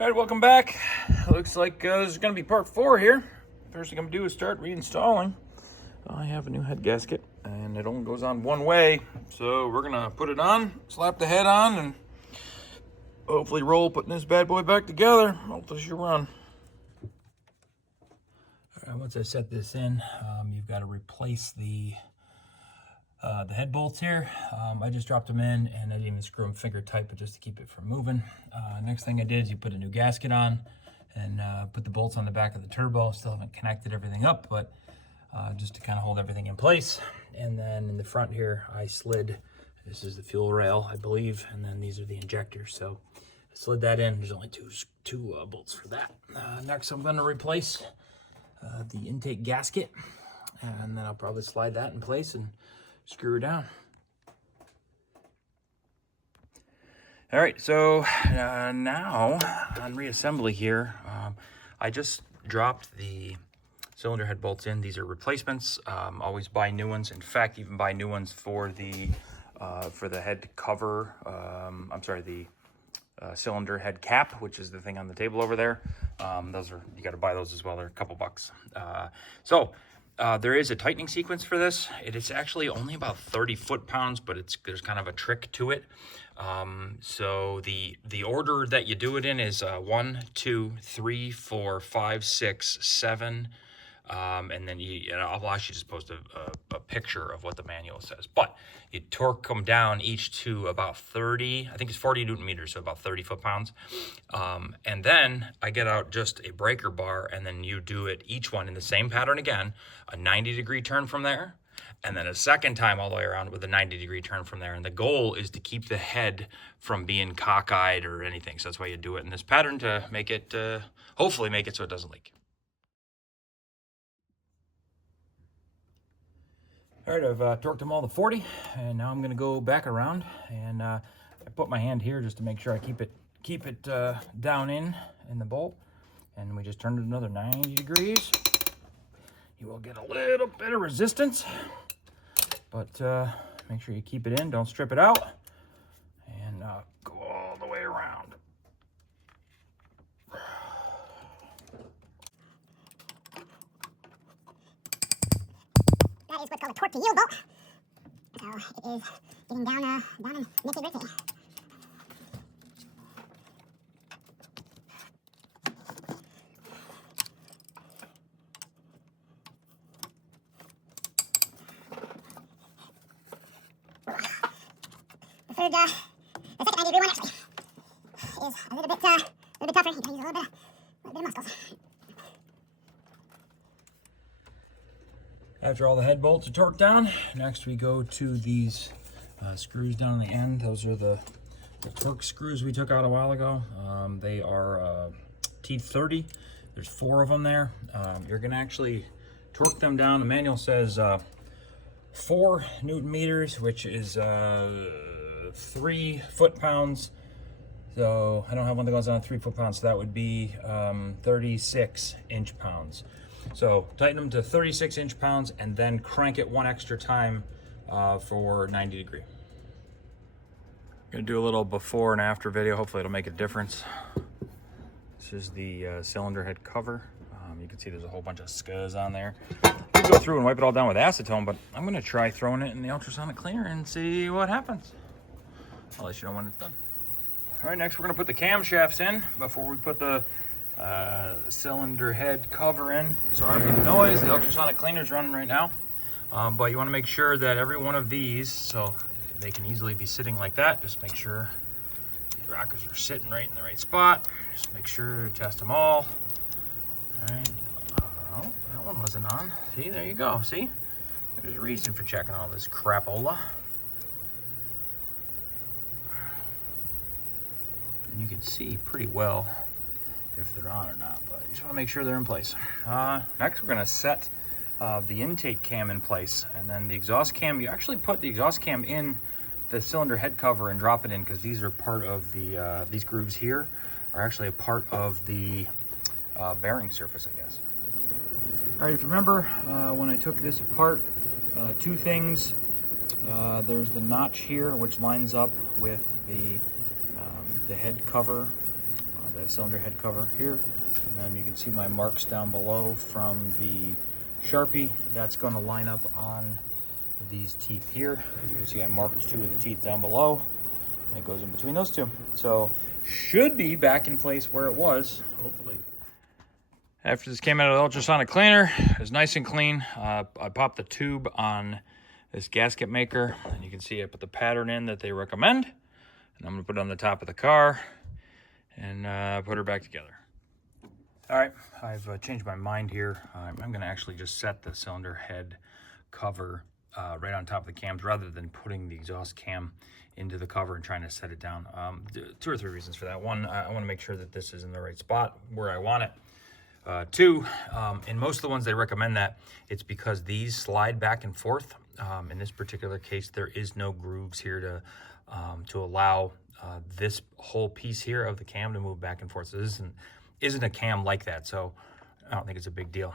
All right, welcome back. Looks like this is going to be part 4 here. First thing I'm going to do is start reinstalling. I have a new head gasket, and it only goes on one way. So we're going to put it on, slap the head on, and hopefully roll putting this bad boy back together. Hopefully she'll run. All right, once I set this in, you've got to replace the head bolts here. I just dropped them in, and I didn't even screw them finger tight, but just to keep it from moving. Next thing I did is you put a new gasket on and put the bolts on the back of the turbo. Still haven't connected everything up, but just to kind of hold everything in place. And then in the front here, I slid, this is the fuel rail, I believe, and then these are the injectors. So I slid that in. There's only two bolts for that. Next, I'm going to replace the intake gasket, and then I'll probably slide that in place and screw her down. All right, so now on reassembly here, I just dropped the cylinder head bolts in. These are replacements. Always buy new ones. In fact, even buy new ones for the head cover. The cylinder head cap, which is the thing on the table over there. Those are, you got to buy those as well. They're a couple bucks. There is a tightening sequence for this. It is actually only about 30 foot-pounds, but there's kind of a trick to it. So the order that you do it in is 1, 2, 3, 4, 5, 6, 7. And then I'll actually just post a picture of what the manual says. But you torque them down each to about 30, I think it's 40 Newton meters, so about 30 foot-pounds. And then I get out just a breaker bar, and then you do it each one in the same pattern again, a 90-degree turn from there, and then a second time all the way around with a 90-degree turn from there. And the goal is to keep the head from being cockeyed or anything. So that's why you do it in this pattern, to make it, hopefully make it so it doesn't leak. All right, I've torqued them all to 40, and now I'm going to go back around, and I put my hand here just to make sure I keep it down in the bolt, and we just turned it another 90 degrees. You will get a little bit of resistance, but make sure you keep it in, don't strip it out, and go all the way around. That is what's called a torque to yield bolt. So it is getting down in nitty-gritty. The second 90-degree one actually is a little bit tougher. You gotta use a little bit of muscles. After all the head bolts are torqued down, next we go to these screws down on the end. Those are the torque screws we took out a while ago. They are T30. There's 4 of them there. You're gonna actually torque them down. The manual says 4 Newton meters, which is 3 foot-pounds. So I don't have one that goes on 3 foot-pounds, so that would be 36 inch-pounds. So tighten them to 36 inch-pounds and then crank it one extra time for 90 degree. Gonna do a little before and after video. Hopefully it'll make a difference. This is the cylinder head cover. You can see there's a whole bunch of scuzz on there. You can go through and wipe it all down with acetone, but I'm gonna try throwing it in the ultrasonic cleaner and see what happens. I'll let you know when it's done. All right, next we're gonna put the camshafts in before we put the cylinder head cover in. Sorry for the noise, the ultrasonic cleaner's running right now. But you wanna make sure that every one of these, so they can easily be sitting like that, just make sure these rockers are sitting right in the right spot. Just make sure, test them all. All right, oh, that one wasn't on. See, there you go, see? There's a reason for checking all this crapola. And you can see pretty well if they're on or not, but you just want to make sure they're in place. Next, we're going to set the intake cam in place, and then the exhaust cam. You actually put the exhaust cam in the cylinder head cover and drop it in, because these are part of the these grooves here are actually a part of the bearing surface, I guess. All right, if you remember when I took this apart, 2 things. There's the notch here, which lines up with the head cover, the cylinder head cover here. And then you can see my marks down below from the Sharpie. That's going to line up on these teeth here. As you can see, I marked 2 of the teeth down below, and it goes in between those 2. So should be back in place where it was, hopefully. After this came out of the ultrasonic cleaner, it was nice and clean. I popped the tube on this gasket maker, and you can see I put the pattern in that they recommend, and I'm gonna put it on the top of the car and put her back together. All right, I've changed my mind here. I'm gonna actually just set the cylinder head cover right on top of the cams rather than putting the exhaust cam into the cover and trying to set it down. 2 or 3 reasons for that. One, I wanna make sure that this is in the right spot where I want it. 2, in most of the ones they recommend that, it's because these slide back and forth. In this particular case, there is no grooves here to allow this whole piece here of the cam to move back and forth. So this isn't a cam like that, so I don't think it's a big deal.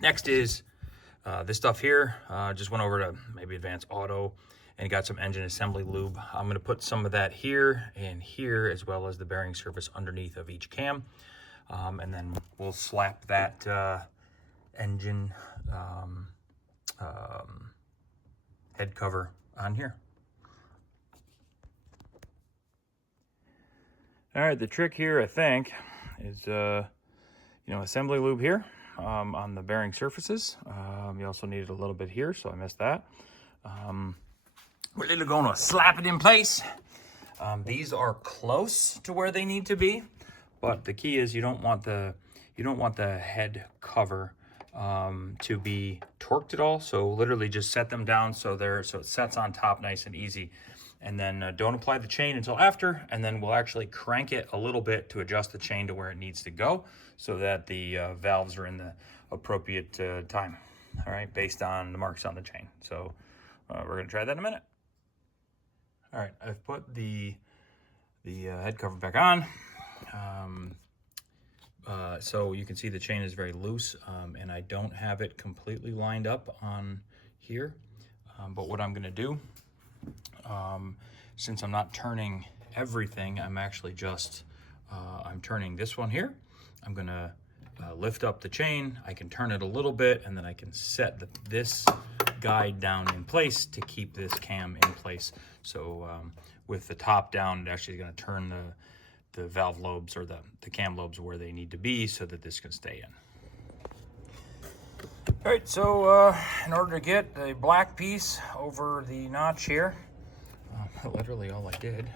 Next is this stuff here. Just went over to maybe Advanced Auto and got some engine assembly lube. I'm going to put some of that here and here, as well as the bearing surface underneath of each cam. And then we'll slap that engine head cover on here. All right, the trick here, I think, is assembly lube here on the bearing surfaces. You also needed a little bit here, so I missed that. We're literally going to slap it in place. These are close to where they need to be. But the key is you don't want the head cover to be torqued at all. So literally just set them down so it sets on top nice and easy. And then don't apply the chain until after, and then we'll actually crank it a little bit to adjust the chain to where it needs to go so that the valves are in the appropriate time, all right, based on the marks on the chain. So we're gonna try that in a minute. All right, I've put the head cover back on. So you can see the chain is very loose, and I don't have it completely lined up on here. But what I'm going to do, since I'm not turning everything, I'm actually just, I'm turning this one here. I'm going to lift up the chain. I can turn it a little bit, and then I can set this guide down in place to keep this cam in place. So with the top down, it actually is going to turn the valve lobes or the cam lobes where they need to be so that this can stay in. All right, so in order to get the black piece over the notch here, literally all I did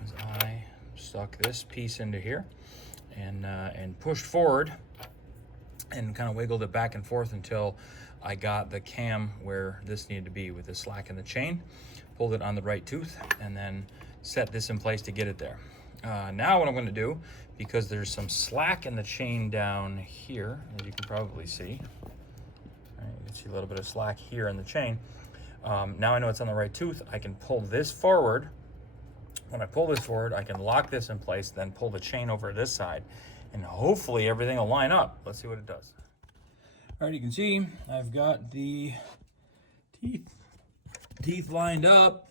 was I stuck this piece into here and pushed forward and kind of wiggled it back and forth until I got the cam where this needed to be with the slack in the chain, pulled it on the right tooth, and then set this in place to get it there. Now what I'm going to do, because there's some slack in the chain down here, as you can probably see, right, you can see a little bit of slack here in the chain. Now I know it's on the right tooth, I can pull this forward. When I pull this forward, I can lock this in place, then pull the chain over to this side, and hopefully everything will line up. Let's see what it does. All right, you can see I've got the teeth lined up.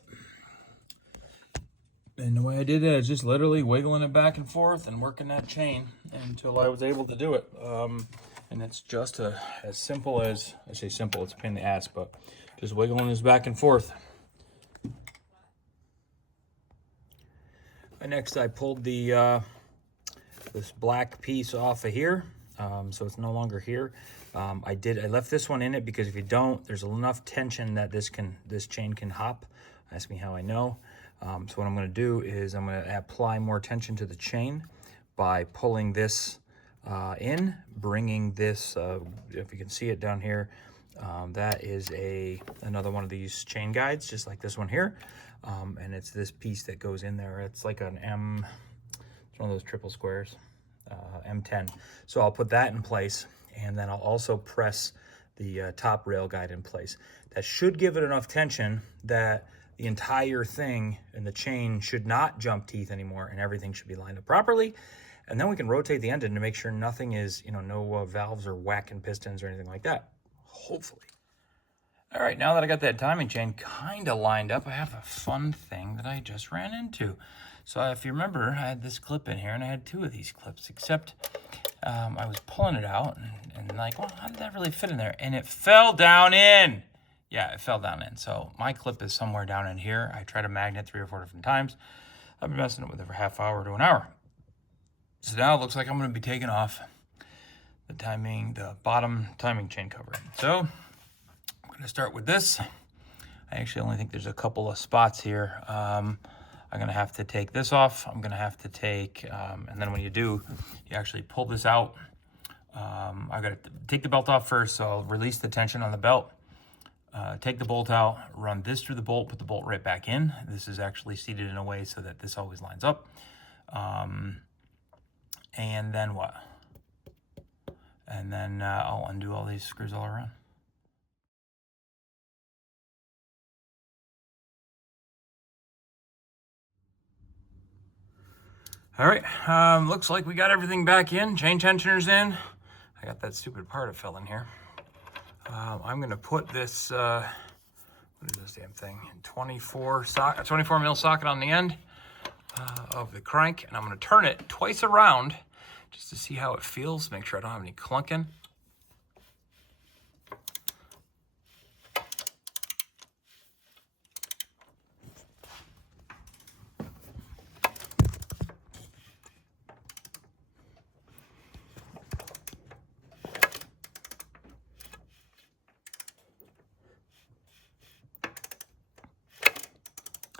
And the way I did it is just literally wiggling it back and forth and working that chain until I was able to do it. And it's just as simple as, I say simple, it's a pain in the ass, but just wiggling this back and forth. And next I pulled the this black piece off of here, so it's no longer here. I left this one in it because if you don't, there's enough tension that this chain can hop. Ask me how I know. So what I'm going to do is I'm going to apply more tension to the chain by pulling this in, bringing this, if you can see it down here, that is another one of these chain guides, just like this one here. And it's this piece that goes in there. It's like an it's one of those triple squares, M10. So I'll put that in place, and then I'll also press the top rail guide in place. That should give it enough tension that the entire thing and the chain should not jump teeth anymore, and everything should be lined up properly. And then we can rotate the engine to make sure nothing is, no valves or whacking pistons or anything like that, hopefully. All right, now that I got that timing chain kind of lined up, I have a fun thing that I just ran into. So if you remember, I had this clip in here, and I had 2 of these clips, except I was pulling it out, and like, well, how did that really fit in there? And it fell down in. Yeah, it fell down in. So my clip is somewhere down in here. I tried a magnet 3 or 4 different times. I've been messing it with it for half hour to an hour. So now it looks like I'm going to be taking off the bottom timing chain cover. So I'm going to start with this. I actually only think there's a couple of spots here. I'm going to have to take this off. I'm going to have to take, and then when you do, you actually pull this out. I got to take the belt off first, so I'll release the tension on the belt. Take the bolt out, run this through the bolt, put the bolt right back in. This is actually seated in a way so that this always lines up. And then what? And then I'll undo all these screws all around. All right, looks like we got everything back in. Chain tensioner's in. I got that stupid part that fell in here. I'm gonna put this, what is this damn thing? 24 mil socket on the end of the crank, and I'm gonna turn it twice around just to see how it feels, make sure I don't have any clunking.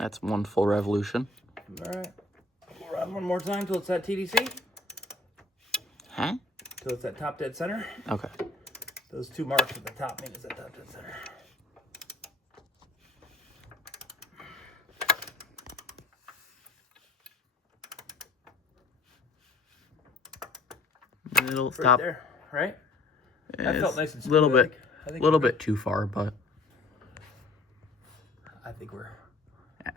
That's 1 full revolution. All right, we'll run one more time till it's at TDC. Huh? Till it's at top dead center. Okay. Those 2 marks at the top mean it's at top dead center. Little Right top. there, right? That felt nice and smooth. Little bit, I think little bit too far, but I think we're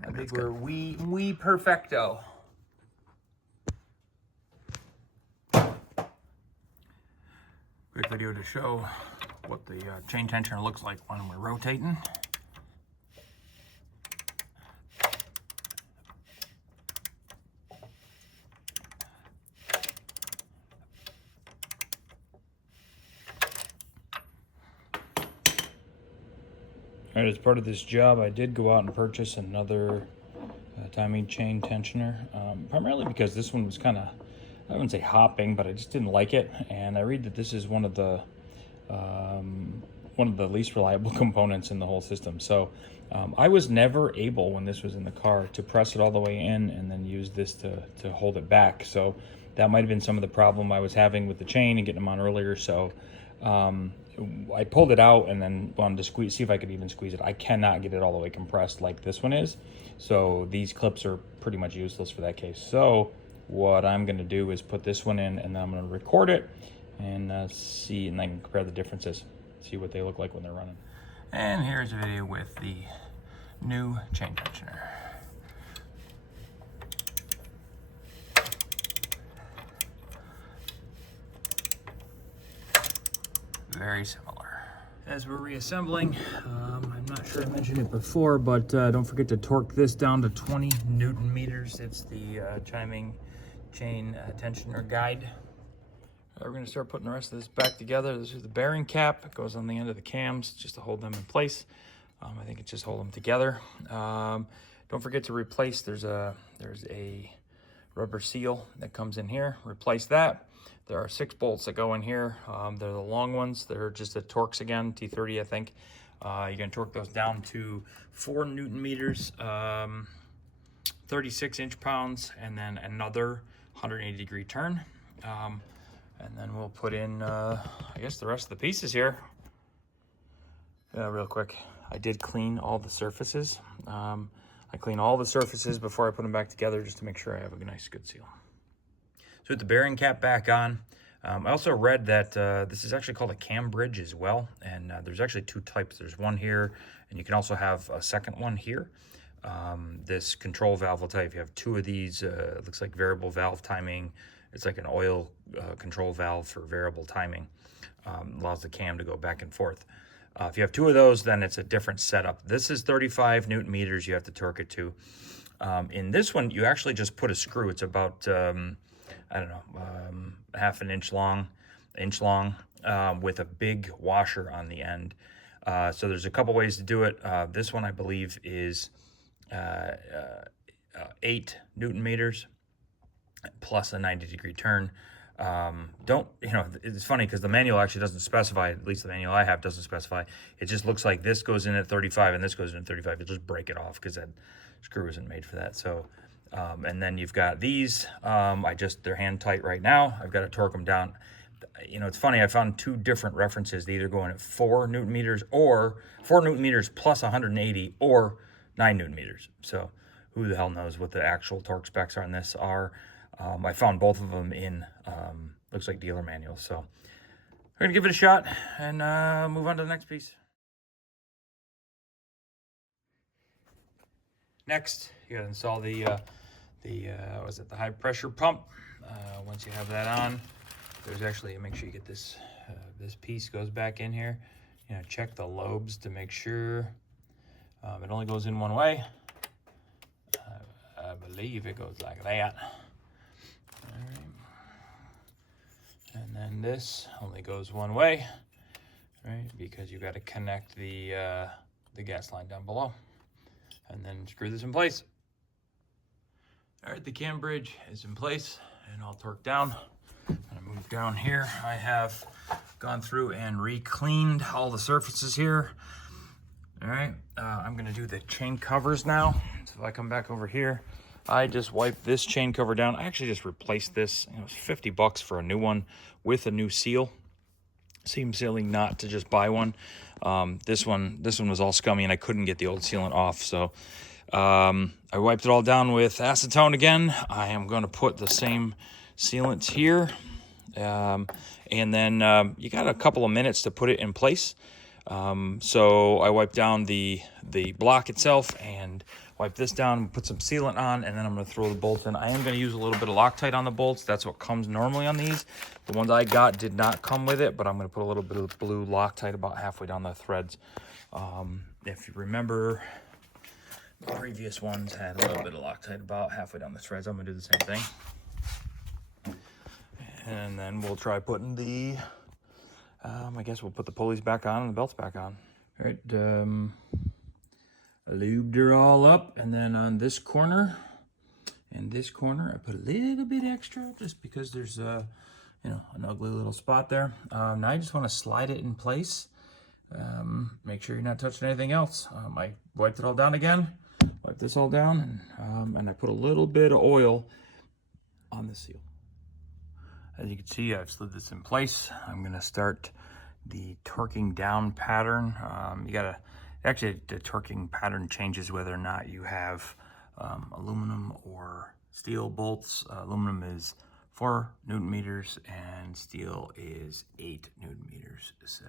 that's good. we perfecto. Quick video to show what the chain tensioner looks like when we're rotating. All right, as part of this job, I did go out and purchase another timing chain tensioner, primarily because this one was kind of, I wouldn't say hopping, but I just didn't like it. And I read that this is one of the least reliable components in the whole system. So I was never able, when this was in the car, to press it all the way in and then use this to hold it back. So that might have been some of the problem I was having with the chain and getting them on earlier. So I pulled it out and then wanted to see if I could even squeeze it. I cannot get it all the way compressed like this one is. So these clips are pretty much useless for that case. So what I'm going to do is put this one in, and then I'm going to record it and see, and then compare the differences, see what they look like when they're running. And here's a video with the new chain tensioner. Very similar. As we're reassembling, I'm not sure I mentioned it before, but don't forget to torque this down to 20 Newton meters. It's the timing chain tensioner guide. We're going to start putting the rest of this back together. This is the bearing cap. It goes on the end of the cams just to hold them in place. I think it's just hold them together. Don't forget to replace, there's a rubber seal that comes in here. Replace that. There are 6 bolts that go in here. They're the long ones. They're just the Torx again, T30 I think. You're gonna torque those down to 4 Newton meters, 36 inch-pounds, and then another 180-degree turn. And then we'll put in, I guess, the rest of the pieces here. Real quick, I did clean all the surfaces. I clean all the surfaces before I put them back together just to make sure I have a nice, good seal. So with the bearing cap back on, I also read that this is actually called a cam bridge as well. And there's actually 2 types. There's one here, and you can also have a second one here. This control valve will tell you if you have 2 of these, it looks like variable valve timing. It's like an oil control valve for variable timing. Allows the cam to go back and forth. If you have 2 of those, then it's a different setup. This is 35 Newton meters you have to torque it to. In this one, you actually just put a screw. It's about, I don't know, half an inch long, with a big washer on the end. So there's a couple ways to do it. This one, I believe, is 8 Newton meters plus a 90-degree turn. It's funny because the manual actually doesn't specify, at least the manual I have doesn't specify. It just looks like this goes in at 35 and this goes in at 35. You'll just break it off because that screw isn't made for that. So, and then you've got these. They're hand tight right now. I've got to torque them down. It's funny, I found 2 different references. They either go in at 4 Newton meters or 4 Newton meters plus 180 or 9 Newton meters. So who the hell knows what the actual torque specs on this are. I found both of them in, looks like dealer manuals. So we're going to give it a shot and move on to the next piece. Next, you got to install the high pressure pump. Once you have that on, there's actually, make sure you get this, this piece goes back in here. Check the lobes to make sure it only goes in one way. I believe it goes like that. All right. And then this only goes one way, right? Because you got to connect the gas line down below, and then screw this in place. All right, the cam bridge is in place and all torqued down. I'm gonna move down here. I have gone through and re-cleaned all the surfaces here. All right, I'm gonna do the chain covers now. So if I come back over here, I just wiped this chain cover down. I actually just replaced this. It was 50 bucks for a new one with a new seal. Seems silly not to just buy one. This one was all scummy and I couldn't get the old sealant off. So I wiped it all down with acetone again. I am going to put the same sealant here. And then you got a couple of minutes to put it in place. So I wiped down the block itself and wipe this down, put some sealant on, and then I'm going to throw the bolts in. I am going to use a little bit of Loctite on the bolts. That's what comes normally on these. The ones I got did not come with it, but I'm going to put a little bit of blue Loctite about halfway down the threads. If you remember, the previous ones had a little bit of Loctite about halfway down the threads. I'm going to do the same thing. And then we'll try putting the, I guess we'll put the pulleys back on and the belts back on. All right, I lubed her all up, and then on this corner and this corner, I put a little bit extra just because there's an ugly little spot there. Now I just want to slide it in place. Make sure you're not touching anything else. I wiped it all down again, wiped this all down, and I put a little bit of oil on the seal. As you can see, I've slid this in place. I'm gonna start the torquing down pattern. Actually, the torquing pattern changes whether or not you have aluminum or steel bolts. Aluminum is 4 Newton meters and steel is 8 Newton meters. So,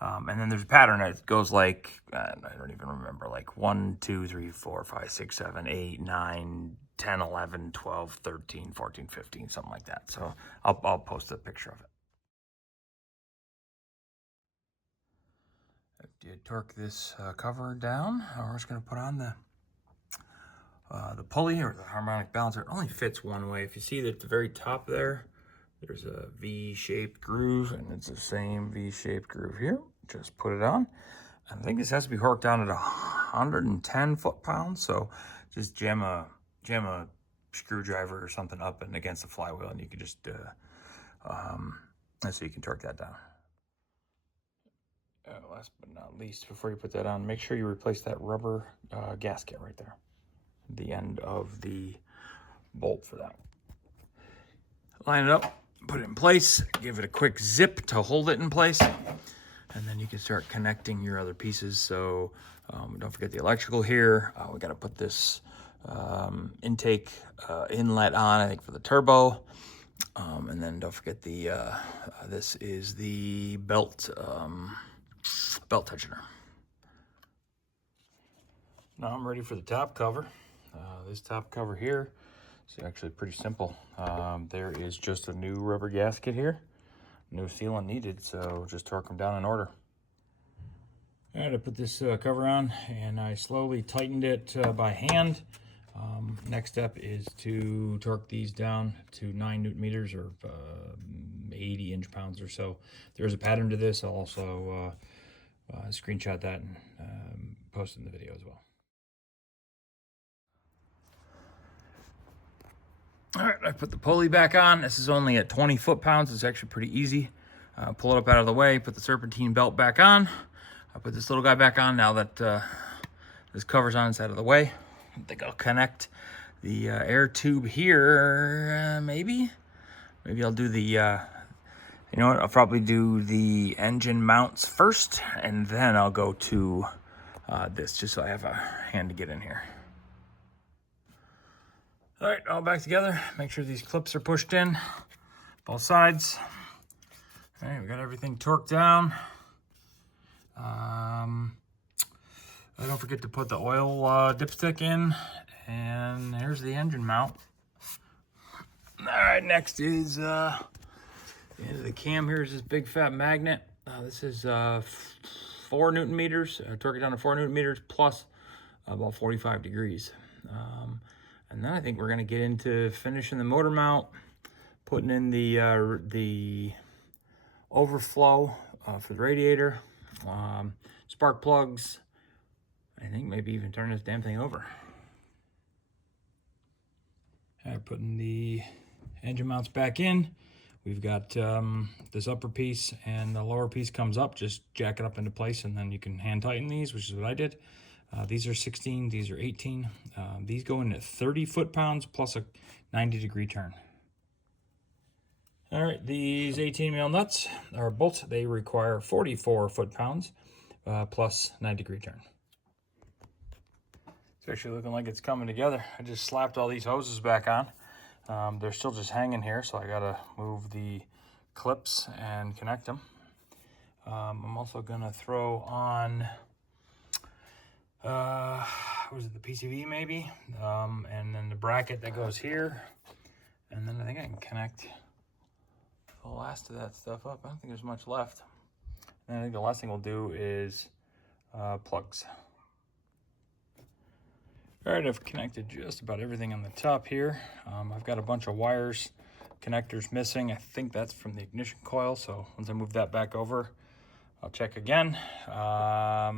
and then there's a pattern that goes like, I don't even remember, like 1, 2, 3, 4, 5, 6, 7, 8, 9, 10, 11, 12, 13, 14, 15, something like that. So I'll post a picture of it. To torque this cover down, we're just going to put on the pulley or the harmonic balancer. It only fits one way. If you see that at the very top there, there's a V-shaped groove, and it's the same V-shaped groove here. Just put it on. I think this has to be torqued down at 110 foot-pounds, so just jam a screwdriver or something up and against the flywheel, and you can just so you can torque that down. Last but not least, before you put that on, make sure you replace that rubber gasket right there, the end of the bolt for that. Line it up, put it in place, give it a quick zip to hold it in place, and then you can start connecting your other pieces. So don't forget the electrical here. We got to put this intake inlet on, I think, for the turbo. And then don't forget the this is the belt tensioner. Now I'm ready for the top cover. This top cover here is actually pretty simple. There is just a new rubber gasket here. No sealant needed, so just torque them down in order. All right, I put this cover on and I slowly tightened it by hand. Next step is to torque these down to 9 Newton meters or 80 inch-pounds or so. There's a pattern to this. I'll also screenshot that and post it in the video as well. All right, I put the pulley back on. This is only at 20 foot-pounds. It's actually pretty easy. Pull it up out of the way, put the serpentine belt back on. I put this little guy back on now that this cover's on, it's out of the way. I think I'll connect the air tube here, maybe I'll do the, you know what, I'll probably do the engine mounts first, and then I'll go to this, just so I have a hand to get in here. All right, all back together. Make sure these clips are pushed in, both sides. All right, we got everything torqued down. Don't forget to put the oil dipstick in, and there's the engine mount. All right, next is the end of the cam. Here's this big fat magnet. This is 4 Newton meters. Torque it down to 4 Newton meters plus about 45 degrees. And then I think we're gonna get into finishing the motor mount, putting in the overflow for the radiator, spark plugs. I think maybe even turn this damn thing over. All right, putting the engine mounts back in. We've got this upper piece and the lower piece comes up. Just jack it up into place and then you can hand tighten these, which is what I did. These are 16, these are 18. These go in at 30 foot-pounds plus a 90-degree turn. All right, these 18 mm nuts or bolts, they require 44 foot-pounds plus 90-degree turn. It's actually looking like it's coming together. I just slapped all these hoses back on. They're still just hanging here, so I gotta move the clips and connect them. I'm also gonna throw on, was it the PCV maybe? And then the bracket that goes here. And then I think I can connect the last of that stuff up. I don't think there's much left. And I think the last thing we'll do is plugs. All right, I've connected just about everything on the top here. I've got a bunch of wires, connectors missing. I think that's from the ignition coil. So once I move that back over, I'll check again. I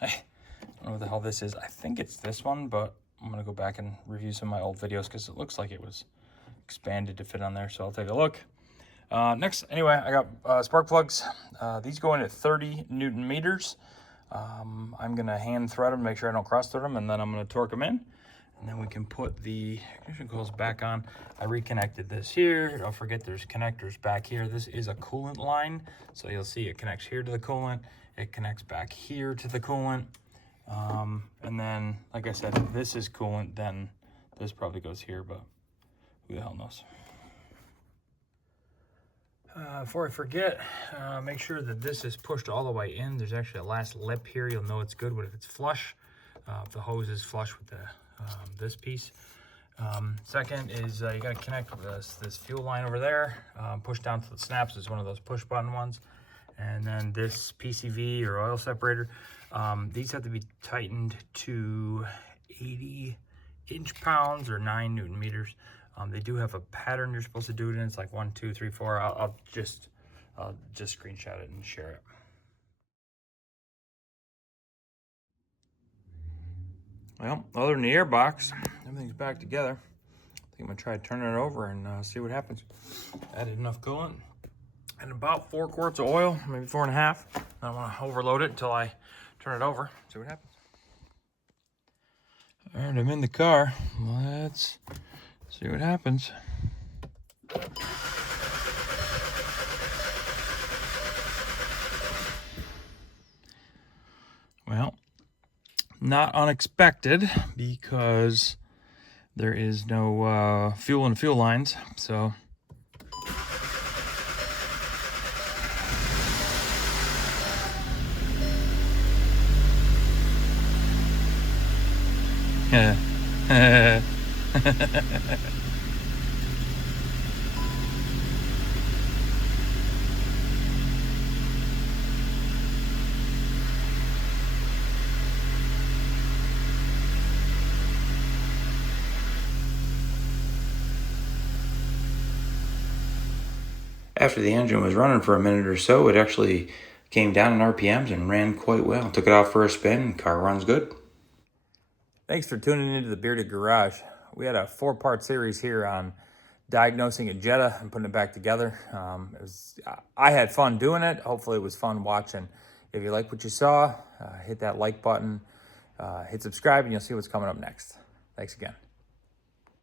don't know what the hell this is. I think it's this one, but I'm gonna go back and review some of my old videos because it looks like it was expanded to fit on there. So I'll take a look. Next, anyway, I got spark plugs. These go in at 30 Newton meters. I'm gonna hand thread them, make sure I don't cross thread them, and then I'm gonna torque them in. And then we can put the ignition coils back on. I reconnected this here. Don't forget there's connectors back here. This is a coolant line. So you'll see it connects here to the coolant. It connects back here to the coolant. And then, like I said, if this is coolant, then this probably goes here, but who the hell knows? Before I forget, make sure that this is pushed all the way in. There's actually a last lip here. You'll know it's good if it's flush. If the hose is flush with the this piece. Second is you got to connect this fuel line over there. Push down to the snaps. It's one of those push button ones. And then this PCV or oil separator. These have to be tightened to 80 inch-pounds or 9 Newton meters. They do have a pattern you're supposed to do it in. It's like 1, 2, 3, 4. I'll just screenshot it and share it. Well, other than the air box, everything's back together. I think I'm gonna try turning it over and see what happens. Added enough coolant and about 4 quarts of oil, maybe 4.5. I don't want to overload it until I turn it over. See what happens. All right, I'm in the car. Let's see what happens. Well, not unexpected because there is no fuel in the fuel lines, so. After the engine was running for a minute or so, it actually came down in RPMs and ran quite well. Took it out for a spin, car runs good. Thanks for tuning into the Bearded Garage. We had a 4-part series here on diagnosing a Jetta and putting it back together. I had fun doing it. Hopefully it was fun watching. If you like what you saw, hit that like button, hit subscribe, and you'll see what's coming up next. Thanks again.